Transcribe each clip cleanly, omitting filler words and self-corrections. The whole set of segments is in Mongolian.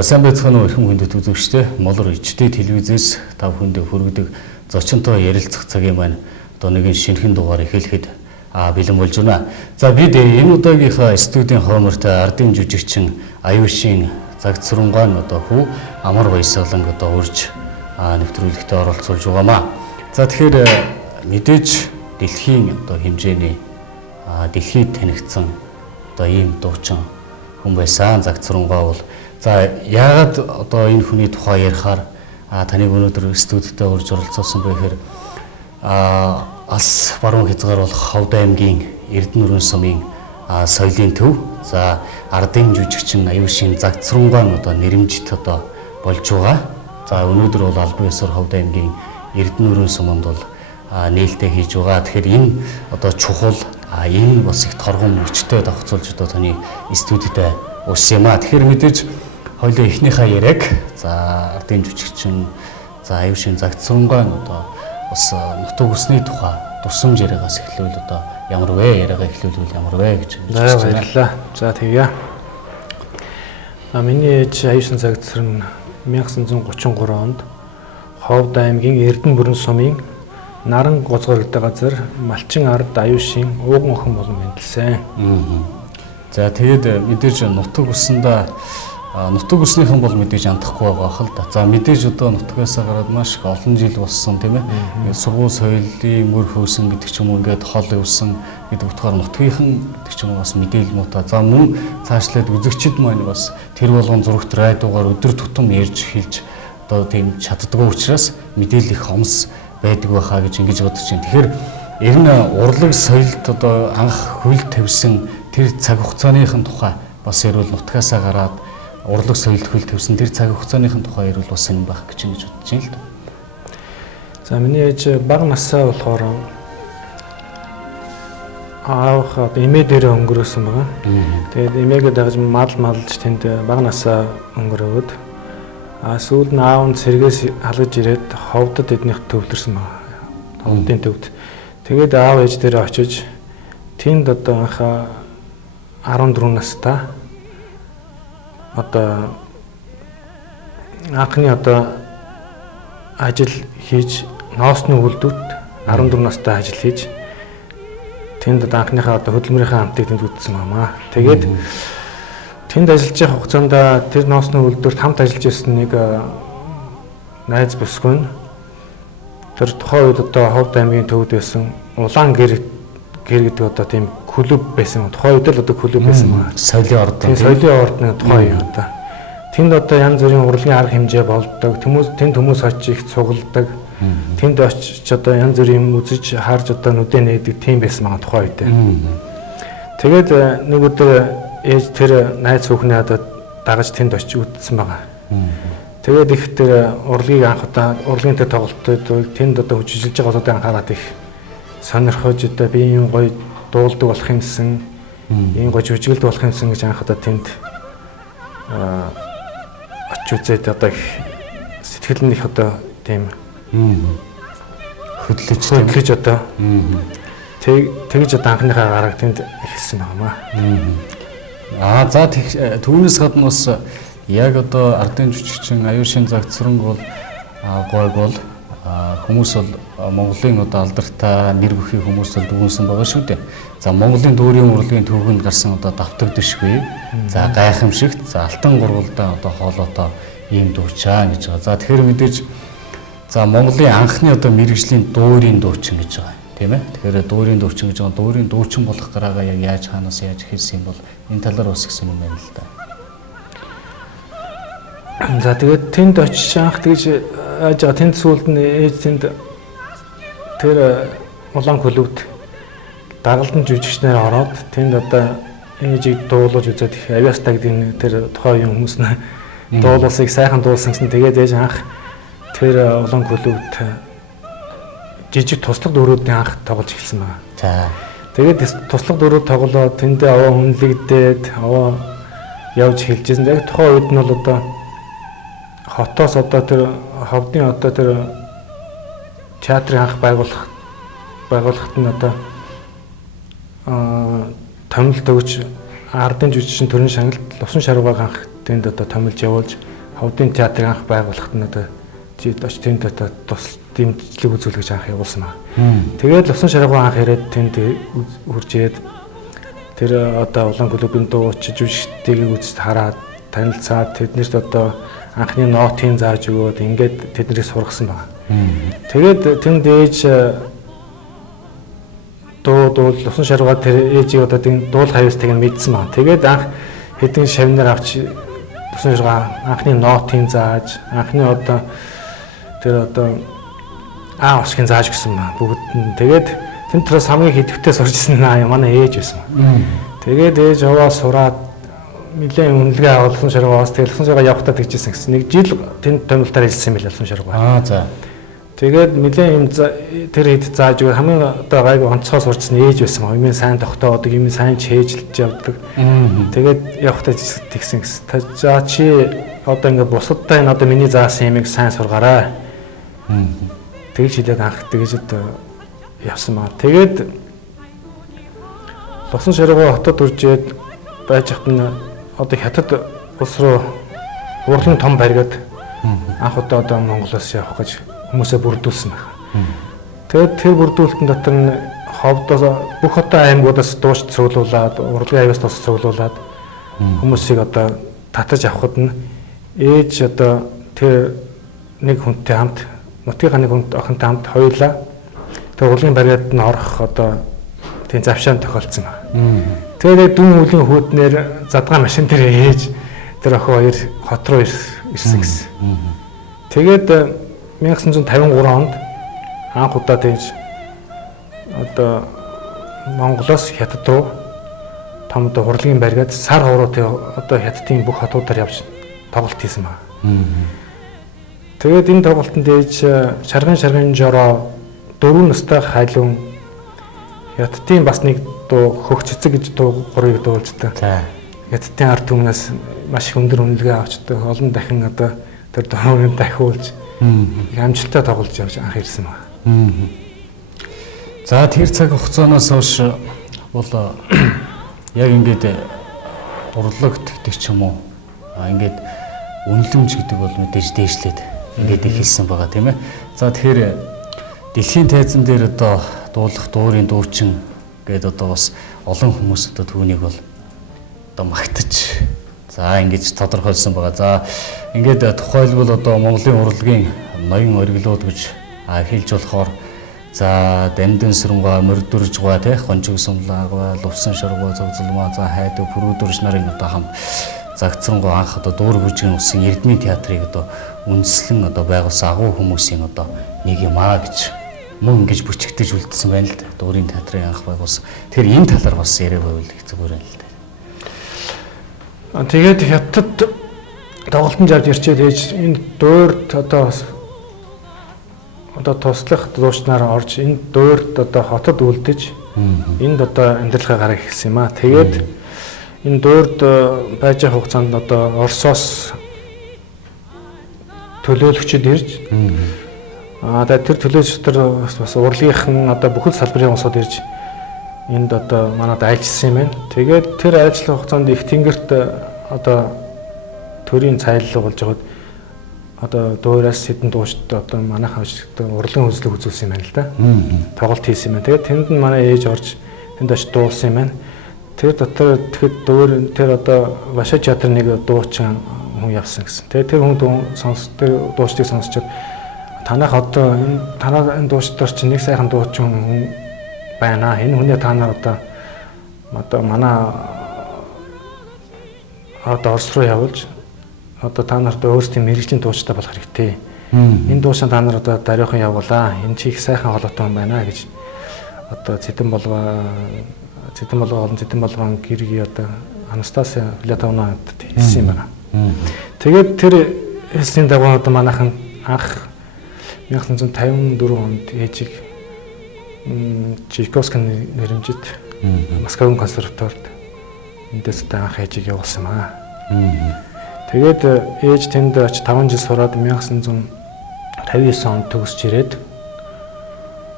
За сайн байцгаана уу эрхэм хүндэт үзэгчдээ. Молор ичтэй телевизээс тав хүндээ хүргэдэг зочинтой ярилцах цагийн маань одоо нэгэн шинэхэн дугаар эхлэхэд бэлэн болж байна. За бид энэ удаагийнхаа студийн хооморт ардын жүжигчин Аюушийн Загцрунгаан одоо хүү Амар Баясгаланг одоо урьж нэвтрүүлэгтээ оролцуулж байгаамаа. За тэгэхээр мэдээж дэлхийн одоо хэмжээний дэлхийд танигдсан одоо ийм дуучин хүн байсан Загцрунгаа бол за яагаад одоо энэ хүний тухай ярихаар таныг өнөөдөр студидтэй урьж оролцуулсан бэ гэхээр алс баруун хязгаар болох Ховд аймгийн Эрдэнэ сумын соёлын төв за ардын жүжигчин Аюушийн Загцрунгаан одоо нэрэмжит одоо болж байгаа. За өнөөдөр бол албан ёсоор Ховд аймгийн Эрдэнэ суманд бол нээлттэй хийж байгаа. Тэгэхээр энэ одоо чухал энэ бас их торгон мөчтэй давхцуулж одоо таны студидтэй урьсан юм а. Тэгэхээр мэдээж хоёулаа эхнийхээ яриаг за ардын жүжигчин за Аюушийн Загцрунгаан одоо бас нутаг усны тухай тусламж яриагаас эхлэвэл одоо ямар вэ? Яриагаа эхлүүлвэл ямар вэ гэж баярлалаа. За тэгье. Миний ээж Аюушийн Загцран 1933 онд Ховд аймгийн Эрдэнэ сумын Наран гоцгор гэдэг газар Малчин ард Аюушийн ууган охин болон мэндэлсэн. За тэгээд мэдээж нутаг усныхан бол мэдээж андахгүй байгаа хэл да. За мэдээж одоо нутгаасаа гараад маш их олон жил болсон тийм ээ. Сургууль соёлын мөр хөөсөн гэдэг ч юм уу ингээд хол явсан гэдэг утгаар нутгийнхан гэдэг ч юм уу бас мэдээлэл муута. За мөн цаашлаад үзэгчд маань бас тэр болгон зурагт радиогаар өдөр тутам ярьж хэлж одоо тийм чаддгүй учраас мэдээлэл их хомс байдаг байхаа гэж ингэж бодож байна. Тэгэхээр ер нь урлаг соёлд одоо анх хөл тавьсан тэр цаг хугацааныхын тухай бас ярил нутгаасаа гараад урлаг соёлд хөл тавьсан тэр цаг хугацааныхын тухай ярил бас энэ байх гэж бодож байна л да. За миний ээж бага насаа болохоор аах эмээ дээр өнгөрөөсөн байгаа. Тэгээд эмээгээ дагаж малж тэнд бага насаа өнгөрөөд сүүлд нь аав нь сэргээс халгаж ирээд Ховдод эднийх төвлөрсөн байна. Ховдын төвд. Тэгээд аав ээж дээр очиж тэнд одоо анхаа 14 настай одоо анхны одоо ажил хийж ноосны үйлдвэрт 14 настай ажил хийж тэнд анхныхаа одоо хөдөлмөрийнхаа амтыг тэнд үтсэн баймаа. Тэгээд тэнд ажиллаж байх хугацаанд тэр ноосны үйлдвэрт хамт ажиллаж байсан нэг найз бүсгүй нь тэр тухайн үед одоо Ховд аймгийн төвд байсан Улаан гэр гэдэг одоо тийм клуб байсан. Тухайн үед л одоо клуб байсан байна. Соёлын орд. Тийм соёлын ордны тухайн юм одоо. Тэнд одоо янз бүрийн урлагийн арга хэмжээ болдог. Тэнд хүмүүс очиж их цугладаг. Тэнд очиж одоо янз бүрийн юм үзэж харж одоо нүдэ нээдэг тийм байсан байгаа тухайн үед. Тэгээд нэг өдөр ээж тэр найз хүүхнээ одоо дагаж тэнд очиж үдсэн байгаа. Тэгээд их тэр урлагийг анх удаа урлагийн тэр тоглолтууд тэнд одоо хүчилж байгаа асуудыг анхаарал их сонирхож одоо би юм гоё дуулдаг болох юмсан ийм гоё жүжиглэлд болох юмсан гэж анх удаа тэнд очиж үзээд одоо их сэтгэл нь их одоо тийм хөдлөж одоо тэгж одоо анхныхаа гараг тэнд ихсэн байнамаа. За түүнээс гадна бас яг одоо ардын жүжигчин Аюушийн Загцрунг бол гойг бол хүмүүс бол Монголын одоо алдартай нэр бүхий хүмүүс бол дүгнсэн байгаа шүү дээ. За Монголын дүүрийн урлагийн төвхөнд гарсан одоо давтагдшгүй. За гайхамшигт за алтан гурвалдаа одоо хоолойтой ийм дуучаа гэж байгаа. За тэгэхээр мэдээж за Монголын анхны одоо мэргэжлийн дүүрийн дуучин гэж байгаа. Тийм ээ. Тэгэхээр дүүрийн дуучин гэж байгаа. Дүүрийн дуучин болох гараагаа яг яаж хаанаас яаж хэлсэн юм бол энэ талаар бас гэсэн юм байна л да. За тэгээд тэнд очиж анх тэгж яаж байгаа тэнд сүүлд нь ээж тэнд тэр улаан клубт дагалдан жүжигчнээр ороод тэнд одоо ээжийг дуулуулж үзээд их авиастаа гэдэг тэр тухайн үеийн хүмүүс нь дуулуусыг сайхан дуулсан гэсэн тэгээд ээж анх тэр улаан клубт жижиг туслах дөрүүдийн анх тоглож эхэлсэн байна. За тэгээд туслах дөрүүд тоглоод тэндээ аваа хүнлэгдээд аваа явж хэлжсэн. Яг тухайн үед нь бол одоо хотоос одоо тэр Ховдын одоо тэр театрын анх байгуулахад нь одоо томилт өгч ардын жүжигчин төрийн шагналд усан шаруугааг анх тэнд одоо томилж явуулж Ховдын театрыг анх байгуулахад нь одоо тэнд одоо тус дэмжлэг үзүүлэх гэж анх явуулсан байна. Тэгээд Лувсан шаргуу анх ирээд тэнд хуржээд тэр одоо улаан клубын дууч жүжигчдийг үзэж хараад танилцаад тэднэрт одоо анхны нотын зааж өгөөд ингээд тэднийг сургасан байна. Тэгээд тэнд ээж дуу Лувсан шаргуу тэр ээжийг одоо тийм дуул хавьяастыг нь мэдсэн байна. Тэгээд анх хэдэн шавнаар авч Лувсан шаргуу анхны нотын зааж анхны одоо тэр одоо усгийн зааж гисэн байна. Бүгд нь тэгээд тэнд тэрс хамгийн хэдвтээ сурчсан манай ээж байсан. Тэгээд ээж аваа сураад нэлээд үнэлгээ авалсан шаргуус тэгээд Лувсан шаргуу явахтаа тэгжсэн гэсэн. Нэг жил тэнд томилтаар хэлсэн байл Лувсан шаргуу. За. Тэгээд нэлээд юм тэр хэд зааж өгөө хамгийн одоо гайг онцгой сурчсан ээж байсан. Юмын сайн тогтоодог, юмын сайн чэйжилж явдаг. Тэгээд явахтаа тэгсэн гэсэн. За чи одоо ингээд бусадтай энэ одоо миний заасан юмыг сайн сургаарай. Тэгж хэлээд анх тэгж одоо явсан маа. Тэгээд Лувсан шаргуу хотод үржээд байж хат нь одоо хятад улс руу урлагийн том баригад анх удаа одоо Монголоос явах гэж хүмүүсээ бүрдүүлсэн байна. Тэгээд тэр бүрдүүлэлтэн дотор нь ховдоос бүх хотын аймагуудаас дууч цуглуулад урлагийн аяас тус цуглуулад хүмүүсийг одоо татаж авахд нь ээж одоо тэр нэг хүнтэй хамт нутгийн нэг хүнд охинтой хамт хоёулаа тэр урлагийн баригад нь орох одоо тийм завшаан тохиолдсон байна. Тэгээд дүүн үлийн хүүднээр задгаан машин дээр ээж тэр охин хоёр хот руу ирсэн гэсэн. Тэгээд 1953 онд анх удаа тийж одоо Монголоос хятад руу том одоо урлагийн баригад сар хуруу одоо хятадын бүх хотуудаар явж тоглолт хийсэн байна. Тэгээд энэ тоглолтод ээж шарган жороо 4 настай хайлуун хятадын бас нэг дуу хөх цэцэг гэж дуу гурыг дуулждаг. Хятадын ард түмнээс маш их өндөр үнэлгээ авчдаг. Олон дахин одоо тэр дууг дахиулж амжилттай тоглож явж анх ирсэн байна. За тэр цаг хугацаанаас хойш бол яг ингээд урлагт гэдэг ч юм уу ингээд үнэлэмж гэдэг бол мэдээж дээшлээд ингээд ихэлсэн байгаа тийм ээ. За тэгэхээр дэлхийн тайзан дээр одоо дуулах дуурийн дуучин гэдэг одоо бас олон хүмүүс одоо түүнийг бол одоо магтаж за ингэж тодорхойлсон байгаа. За ингээд тухайлбал одоо Монголын урлагийн ноён ориглууд гэж хэлж болохоор за Дамдын сүрмга, Мөрдөржга тий Хонжиг сумлаагаа, Лувсан шаргуу, Зөвзөлмөө, за Хайдуу, Пүрүүдөрж нарын одоо хам загцрангуу анх одоо дуур бүжгийн усын Эрдмийн театрыг одоо үндэслэн одоо байгуулсан агуу хүмүүсийн одоо нэг юм гэж мөн ингэж бүчигдэж үлдсэн байна л да. Дуурийн театрын анх байгуулсан. Тэр энэ талаар бас яриа байвал их зүгээр байна л да. Тэгээд хятад тоглолтын жавд ирчээд ээж энэ дуурд одоо туслах дуучнаар орж энэ дуурд одоо хотод үлдэж энд одоо амьдралаа гаргах гэсэн юм аа. Тэгээд энэ дуурд байж байгаа хугацаанд одоо Оросоос төлөөлөгчд ирж тэгээд тэр төлөөлөгчдөр бас урлагийнхан одоо бүхэл салбарын усууд ирж энд одоо манад айлчсан юм байна. Тэгээд тэр айлчлах хугацаанд их тэнгэрт одоо төрийн цайллага болж байгаад одоо дуураас хэдэн дуучид одоо манайхаа урлагийн үзлэг үзүүлсэн юм байна л да. Тоглолт хийсэн юм байна. Тэгээд тэнд нь манай ээж орж тэнд очиж дуулсан юм байна. Тэр дотор тэгэхэд дуур тэр одоо Ваша театрын нэг дуучин хүн явсан гэсэн. Тэгээд тэр хүн тэр дуучдыг сонсчод танах одоо танаа энэ дуучдаар чинь нэг сайхан дуучин хүн байна. Энэ хүнээ та нар одоо манай одоо Орос руу явуулж одоо та нарт өөрсдийн мэрэгжлийн дуучтай болох хэрэгтэй. Энэ дуушаа та нар одоо дараахан явуулаа. Энэ чи их сайхан холоотой хүн байна гэж одоо Цэдэн болгоон гэрги одоо Анастасия Филатовна хэлсэн юм байна. Тэгээд тэр хэлсний дагуу одоо манайхан анх 1954 онд ээжийг Чайковскийн нэрэмжит Москвын консерваторид эндээс анх ээжийг явуулсан юм аа. Тэгээд ээж тэнд очиж 5 жил сураад 1959 онд төгсөж ирээд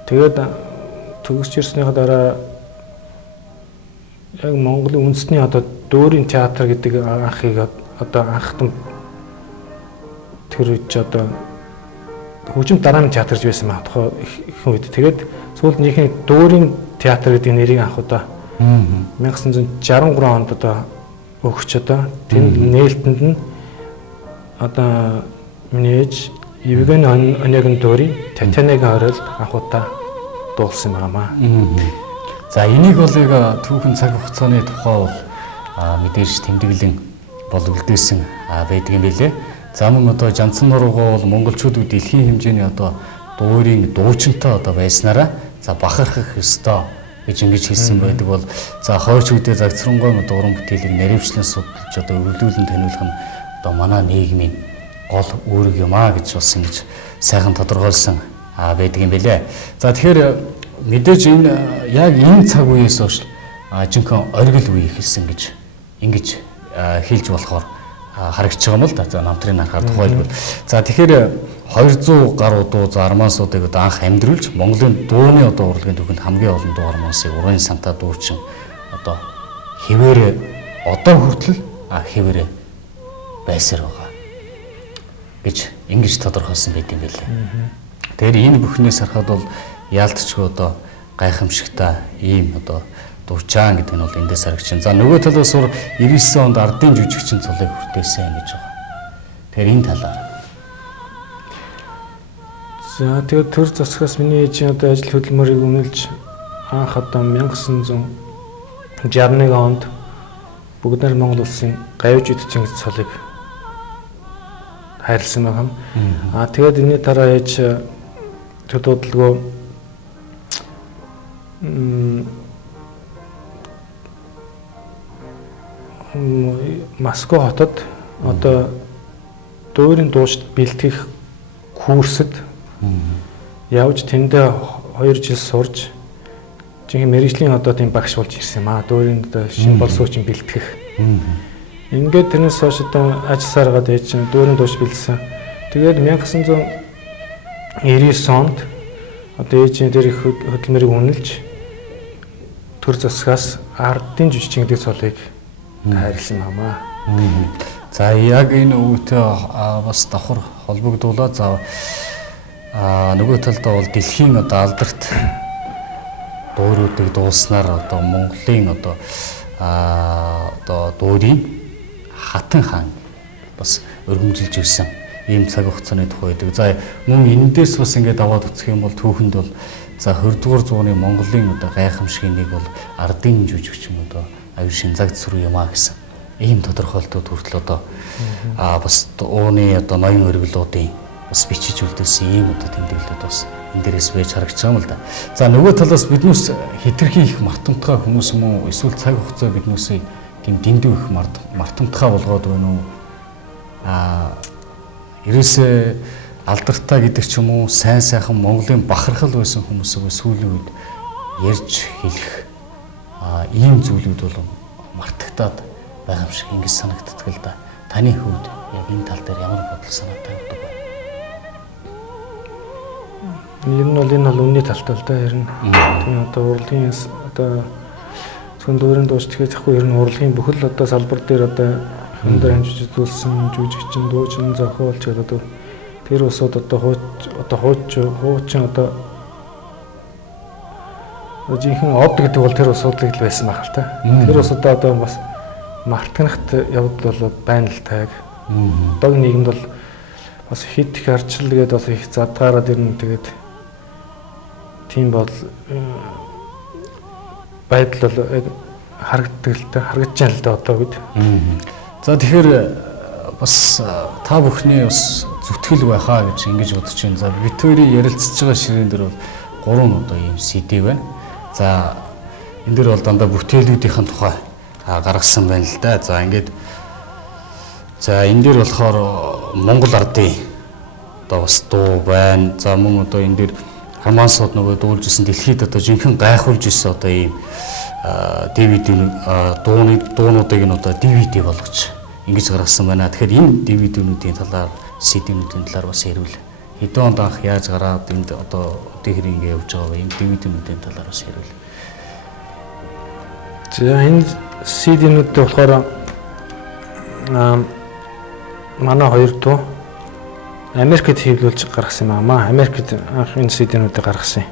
тэгээд төгсөж ирснийхаа дараа яг Монголын үндэсний одоо дуурийн театр гэдэг анхыг одоо анхтан тэр үед ч одоо хөгжим дараамын театр гэж байсан маа тухай их үед. Тэгээд сүүлд нийхний дүүрийн театр гэдэг нэрийг анх удаа 1963 онд одоо өгч одоо тэнд нээлтэнд нь одоо миний ээж Евгений Онегин дүүрийн Татьянагийн оролт анх удаа дуулсан юм аа. За энийг бол яг түүхэн цаг хугацааны тухай бол мэдээж тэмдэглэн бол үлдээсэн байдаг юм билээ. За мөн одоо Жанцсан нуруугаа бол монголчууд дэлхийн хэмжээний одоо дуурийн дуучинтай одоо байснараа за бахархах ёстой гэж ингэж хэлсэн байдаг бол за хойч үедээ загцрангой одоо уран бүтээлийг наривчлан судалж одоо өргөлүүлэн таниулах нь одоо манай нийгмийн гол үүрэг юм гэж бас ингэж сайхан тодорхойлсон байдаг юм билээ. За тэгэхээр мэдээж энэ яг энэ цаг үеэс хойш жинхэнэ оргил үе эхэлсэн гэж ингэж хэлж болохоор харагдаж байгаа юм л да. За намтрын харахаар тухайлбал. За тэгэхээр 200 гаруй дуу за армаасуудыг одоо анх амьдруулж Монголын дууны одоо урлагийн төвөнд хамгийн олон дуу армаасыг уран сантаа дуучин одоо хэвээрээ одоо хүртэл хэвээрээ байсаар байгаа гэж ингэж тодорхойлсон байт юм билээ. Тэгэхээр энэ бүхнээс харахад бол яалтчгүй одоо гайхамшигтай ийм одоо дурчаан гэдэг нь бол эндээс харагдчихна. За нөгөө талаас сур 99 онд ардын жүжигчин цолыг хүртээсэн гэж байгаа. Тэгэхээр энэ талаар. За тэгээд төр засгаас миний ээж одоо ажил хөдөлмөрийг үнэлж анх одоо 1961 онд бүгд найр Монгол улсын гавьж идчихэн цолыг хайрлсан байгаа юм. Тэгээд энэний дараа ээж төдөөдлгөө Москва хотод одоо дуурийн дуушид бэлтгэх курсэд явж тэндээ 2 жил сурж жинхэнэ мэргэжлийн одоо тийм багш болж ирсэн юм аа. Дуурийн одоо шинэ болсуучин бэлтгэх. Ингээд тэрнээс хойш одоо ажилласаар гад ээж дуурийн дууш бэлдсэн. Тэгээд 1999 онд одоо ээжийн дээр хөдөлмөрийг үнэлж төр засгаас ардын жүжигчин гэдэг цолыг хайрлсан хамаа. За яг энэ үүтэй бас давхар холбогдуулаад за нөгөө талдаа бол дэлхийн одоо алдарт дууруудыг дуулснаар одоо Монголын одоо дуурийн хатан хаан бас өргөмжилж ирсэн ийм цаг хугацааны тухай байдаг. За мөн эндээс бас ингээд аваад үзэх юм бол түүхэнд бол за 20-р зууны Монголын одоо гайхамшигын нэг бол ардын жүжигчин одоо аюул шинзагт сүр юм гэсэн ийм тодорхойлтууд хүртэл одоо бас ууны одоо ноён өргөлүүдийн бас бичиж үлдээсэн ийм одоо тэмдэглэлүүд бас энэ дээрээс байж харагдаж байгаа юм л да. За нөгөө талаас биднээс хэтэрхий их мартамтгай хүмүүс юм уу эсвэл цаг хугацаа биднээсээ тийм дэндүү их мартамтгай болгоод байна уу? Ерөөсөө алдартай гэдэг ч юм уу сайн сайхан Монголын бахархал байсан хүмүүсээ сүүлийн үед ярьж хэлэх ийм зүйлүүд бол мартагтаад байгаа юм шиг ингэж санагддаг л да. Таны хувьд яг энэ тал дээр ямар бодол санаа тавьдаг вэ? Ер нь бол энэ бол үнний талтай л да. Ер нь тийм одоо урлагийн одоо зөвхөн дуурийн дууч тэгэхээр захгүй ер нь урлагийн бүхэл одоо салбар дээр одоо өндөр хэмжээжүүлсэн жүжигчин, дуучин, зохиолч гэдэг одоо тэр усууд одоо хуучин одоо жинхэнэ од гэдэг бол тэр усуудлыг л байсан байх л та. Тэр усудаа одоо бас мартагнахт явдал бол байна л таг. Одоогийн нийгэмд бол бас хэд их арчлал тэгээд бас их задгаараад ирнэ тэгээд тийм бол байдал бол харагддаг л та харагдаж байна л да одоо үед. За тэгэхээр бас та бүхний бас зүтгэл байхаа гэж ингэж бодож байна. За бид хоёрын ярилцж байгаа ширээн дээр бол 3 одоо ийм CD байна. За энэ дээр бол дандаа бүтээлүүдийн тухай гаргасан байна л да. За ингээд за энэ дээр болохоор Монгол ардын одоо бас дуу байна. За мөн одоо энэ дээр хамаасууд нөгөө дуулж исэн дэлхийд одоо жинхэнэ гайхуулж исэн одоо ийм DVD дуунуудыг нь одоо DVD болгож ингэж гаргасан байна. Тэгэхээр энэ DVD-нүүдийн талаар CD-нүүдийн талаар бас ярил. Хэдэн онд анх яаж гараад энд одоо тэр ингэ явж байгаа вэ? Энэ DVD-нүүдийн талаар бас ярил. За энэ CD-нүүдтэй болохоор манай хоёр дуу Америкт хэвлүүлж гаргасан юм аа. Америкт анх энэ CD-нүүдийг гаргасан.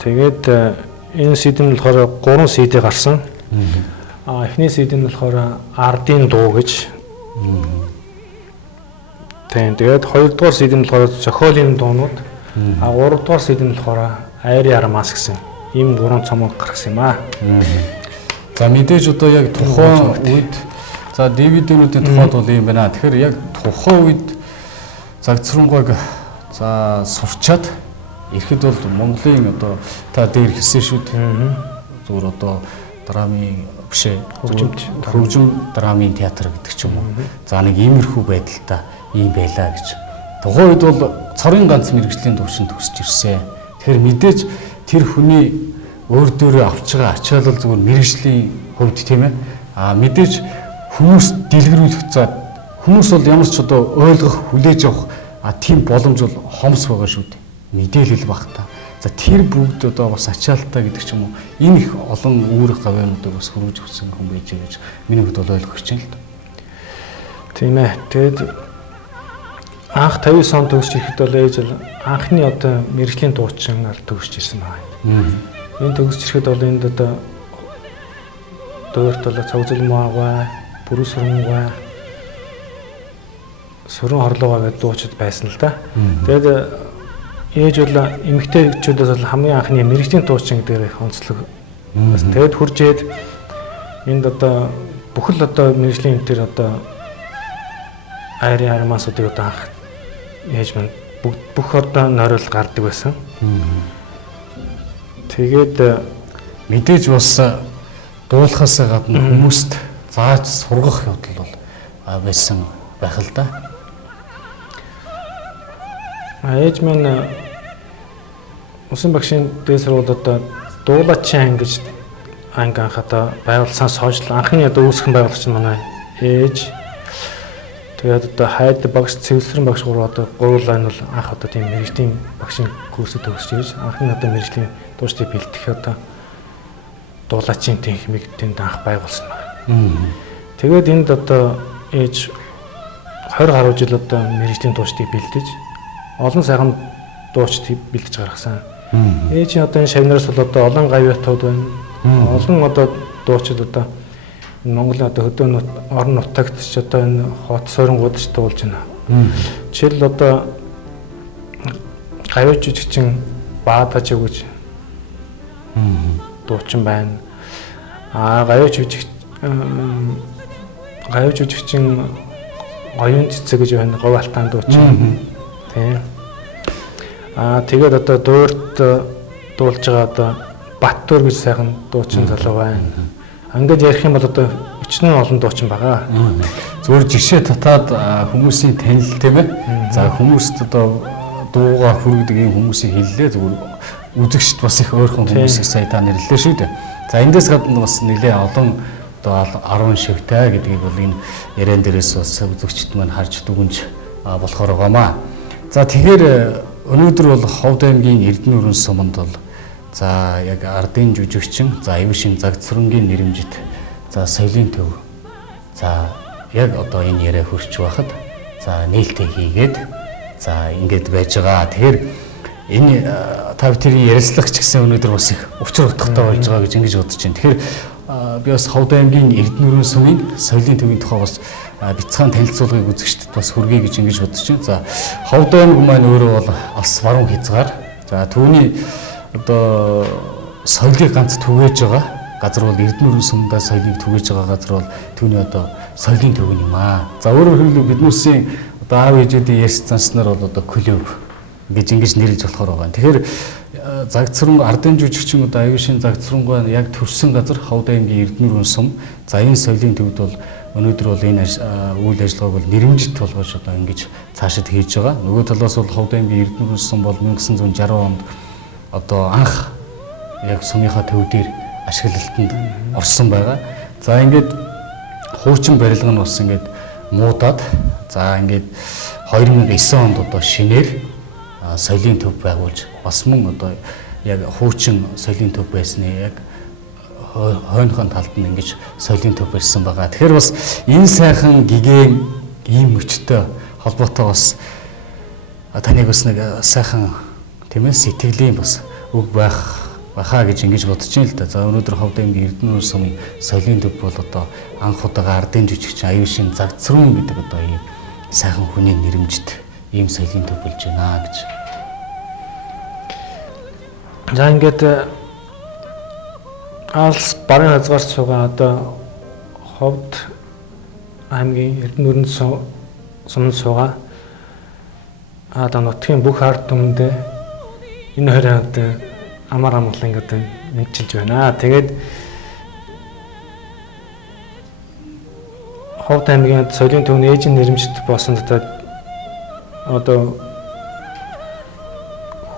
Тэгээд энэ CD нь болохоор 3 CD гарсан. Эхний CD нь болохоор Ардын дуу гэж. Тэгээд 2 дугаар CD нь болохоор зохиолын дуунууд. 3 дугаар CD нь болохоор Айри Армас гэсэн. Ийм 3 цомог гаргасан юм аа. За мэдээж одоо яг тухайн үед за DVD-нүүдийн тухайд бол юм байна. Тэгэхээр яг тухайн үед Загцрангойг за сурчаад ирэхэд бол Монголын одоо та дээр хэлсэн шүү дээ. Зүгээр одоо драмын бишээ хөгжим драмын театр гэдэг ч юм уу. За нэг иймэрхүү байдалтай ийм байлаа гэж. Тухайн үед бол цорын ганц мэрэгжлийн төвшин төгсөж ирсэн. Тэгэхээр мэдээж тэр хүний өөр дөөрөө авч байгаа ачаалал зүгээр мэрэгжлийн хувьд тийм ээ. Мэдээж хүмүүс дэлгэрүүлэх за хүмүүс бол ямар ч одоо ойлгох, хүлээж авах тийм боломж бол хомс байгаа шүү дээ. Мэдээлэл баг та. За тэр бүгд одоо бас ачаалтаа гэдэг ч юм уу энэ их олон үүрэг гавьяануудыг бас хөрвж өгсөн хүн байж байгаа гэж миний хувьд бол ойлгох чинь л дээ. Тийм ээ. Тэгээд анх 50 он төгсч ирэхэд бол ээж бол анхны одоо мэрэгжлийн дуучинаар төгсч ирсэн байна. Энэ төгсч ирэхэд бол энд одоо дуурт бол цогцолмоогоо, бүрүсрэнгаа, сүрэн хорлогоо гэдэг дуучид байсан л да. Тэгээд ээж бол эмэгтэйчүүдээс бол хамгийн анхны мэрэгжлийн дуучин гэдэг их онцлог. Тэгээд хуржээд энд одоо бүхэл одоо мэрэгжлийн энэ одоо Айри Армасуудыг одоо анх ээж маань бүх одоо нойрол гардаг байсан. Тэгээд мэдээж бас дуулахаас гадна хүмүүст зааж сургах явдал бол байсан байх л да. Ээж маань усан багшийн дээд сургууль одоо дуулаачийн гэж анги анх одоо байгуулсан сошиал анхны одоо үүсгэн байгуулагч нь манай ээж. Тэгээд одоо хайд багш, цэвэрлэн багш гурав одоо гурлаа нь бол анх одоо тийм мэрэгжлийн багшийн курсыг төгсөж ирж анхны одоо мэрэгжлийн дуустыг бэлтгэх одоо дуулаачийн техник тэнд анх байгуулсан байна. Тэгээд энд одоо ээж 20 гаруй жил одоо мэрэгжлийн дуустыг бэлдэж олон сайхан дуучид бэлдэж гаргасан. Ээжийн одоо энэ шавнараас бол одоо олон гавьяатууд байна. Олон одоо дуучид одоо Монголын одоо хөдөөнөт орон нутагт ч одоо энэ хот сойронгууд ч дуулж байна. Жишээл одоо гавьяа жижигчин Баатаж гэж дуучин байна. Гавьяа жижигчин Оюун цэцэг гэж байна. Говь алтан дуучин. Тийм. Тэгээд одоо дуурт дуулж байгаа одоо Баттуур гэж сайхан дуучин залуу байна. Ингээд ярих юм бол одоо өчнөө олон дуучин байгаа. Зөвхөн жишээ татаад хүмүүсийн танил тийм ээ. За хүмүүст одоо дууга хүргэдэг юм хүмүүсийг хэллээ зүгээр үзэгчд бас их ойрхон хүмүүсийг сая та нэрлэлээ шүү дээ. За эндээс гадна бас нэлээ олон одоо 10 шивтэй гэдгийг бол энэ яриан дээрээс бас үзэгчд маань харж дүгнж болохоор байгаамаа. За тэгэхээр өнөөдөр бол Ховд аймгийн Эрдэнэ өрн суманд бол за яг ардын жүжигчин, за Ившин Загцрынгийн нэрэмжит, за соёлын төв. За яг одоо энэ яриа хөрч байхад за нээлттэй хийгээд за ингэж байж байгаа. Тэгэхээр энэ та бүхний ярилцлага ч гэсэн өнөөдөр бас их учир утгатай болж байгаа гэж ингэж бодож байна. Тэгэхээр би бас Ховд аймгийн Эрдэнэ өрн сумын соёлын төвийн тухай бас бяцхан танилцуулгыг үзэгчдэд бас хүргэе гэж ингэж бодож байна. За Ховд аймаг маань өөрөө бол алс баруун хязгаар. За түүний одоо соёлыг ганц түгээж байгаа газар бол Эрдэнэ өрн сумдаа соёлыг түгээж байгаа газар бол түүний одоо соёлын төв юм аа. За өөрөөр хэлбэл биднүүсийн одоо аав ээжүүдийн ярьж занснаар бол одоо клуб гэж ингэж нэрлэж болохоор байгаа. Тэгэхээр Загцран ардын жүжигчин одоо Ившин Загцрангой яг төрсэн газар Ховд аймгийн Эрдэнэ өрн сум. За энэ соёлын төвд бол өнөөдөр бол энэ үйл ажиллагааг бол нэрэмжит болгож одоо ингэж цаашид хийж байгаа. Нөгөө талаас бол Ховд аймгийн Эрдэнэ өрн сум бол 1960 онд одоо анх яг сумынхаа төв дээр ашиглалтанд орсон байгаа. За ингээд хуучин барилга нь бас ингээд муудаад за ингээд 2009 онд одоо шинээр соёлын төв байгуулж бас мөн одоо яг хуучин соёлын төв байсны яг хойнохон талд нь ингэж соёлын төв барьсан байгаа. Тэгэхээр бас энэ сайхан гигээн ийм мөчтэй холбоотой бас таныг бас нэг сайхан тийм ээ сэтгэлийн бас үг байхаа гэж ингэж бодож байна л да. За өнөөдөр Ховд аймгийн Эрдэнэ сумын соёлын төв бол одоо анх удаага ардын жүжигч Аюушин Загцрүүн гэдэг одоо ийм сайхан хүний нэрэмжит ийм соёлын төв болж байна гэж. За ингээд алс барын хязгаарт суугаа одоо Ховд аймгийн Эрдэнэ сумын суугаа одоо нутгийн бүх ард түмэндээ энэ хоёрын амар амгалан гэдэг мэдчилж байна. Тэгээд Ховд аймгийн соёлын төвний ээжийн нэрэмжит болсон одоо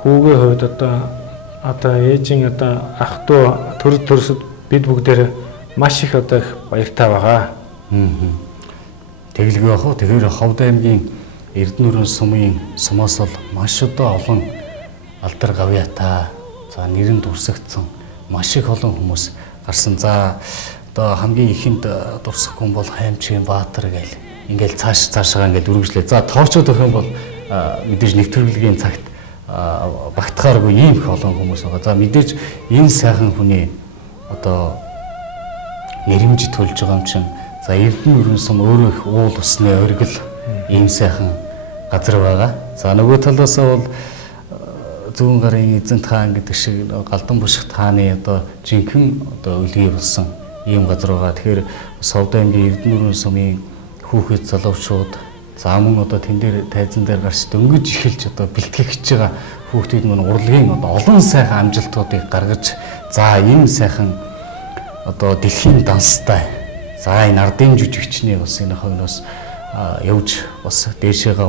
хүүгийн хувьд одоо ээжийн ах トゥ төрөсөд бид бүгдээр маш их их баяртай байгаа. Тэгэлгүй яах вэ? Тэгэхээр Ховд аймгийн Эрдэнэ сумын сумаас бол маш олон алдар гавьяатай за нэрэн дурсагдсан маш их олон хүмүүс гарсан. За одоо хамгийн ихэнд дурсах хүн бол Хаймчин Баатар гээл ингээл цаашгаа ингээд үргэлжлээ. За тоочод өгөх юм бол мэдээж нэвтрүүлгийн цагт багтахааргүй ийм их олон хүмүүс байгаа. За мэдээж энэ сайхан хүний одоо нэрэмжит төлж байгаа юм чинь за Эрдэнэ сум өөрөө их уул усны оргил ийм сайхан газар байгаа. За нөгөө талаас бол зүүн гарын эзэнт хаан гэдэг шиг галдан бушигт хааны одоо жинхэнэ одоо өлгий болсон ийм газар байгаа. Тэгэхээр Ховд аймгийн Эрдэнэ сумын хүүхэд залуучууд за мөн одоо тэн дээр тайзан дээр гарч дөнгөж эхэлж одоо бэлтгэх гэж байгаа хүүхдүүд мань урлагийн одоо олон сайхан амжилтуудыг гаргаж за ийм сайхан одоо дэлхийн данстай за энэ ардын жүжигчний бас энэ хойноос явж бас дээшээгээ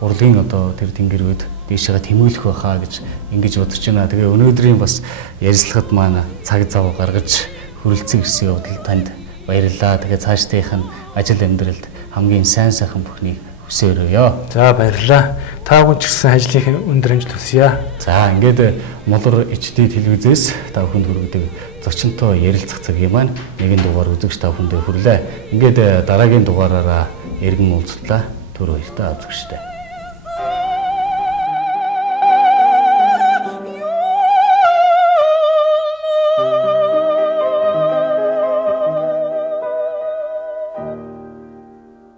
урлагийн одоо тэр тэнгэрүүд дээшээгээ тэмүүлэх байхаа гэж ингэж бодож байна. Тэгээ өнөөдрийн бас ярилцлагад маань цаг зав гаргаж хүрэлцэн ирсэн явдал танд баярлалаа. Тэгээ цаашдынх нь ажил амьдралд хамгийн сайн сайхан бүхнийг хүсээрөөё. За баярлалаа. Та бүхэн ч гэсэн ажлын өндөр амжилт хүсье. За ингээд Молор HD телевизээс та бүхэнд хүргэдэг зочинтой ярилцах цагийн маань нэгэн дугаар үзэгч та бүхэндээ хүрлээ. Ингээд дараагийн дугаараараа эргэн уулзлаа. Түр баяртай үзэгчтэй.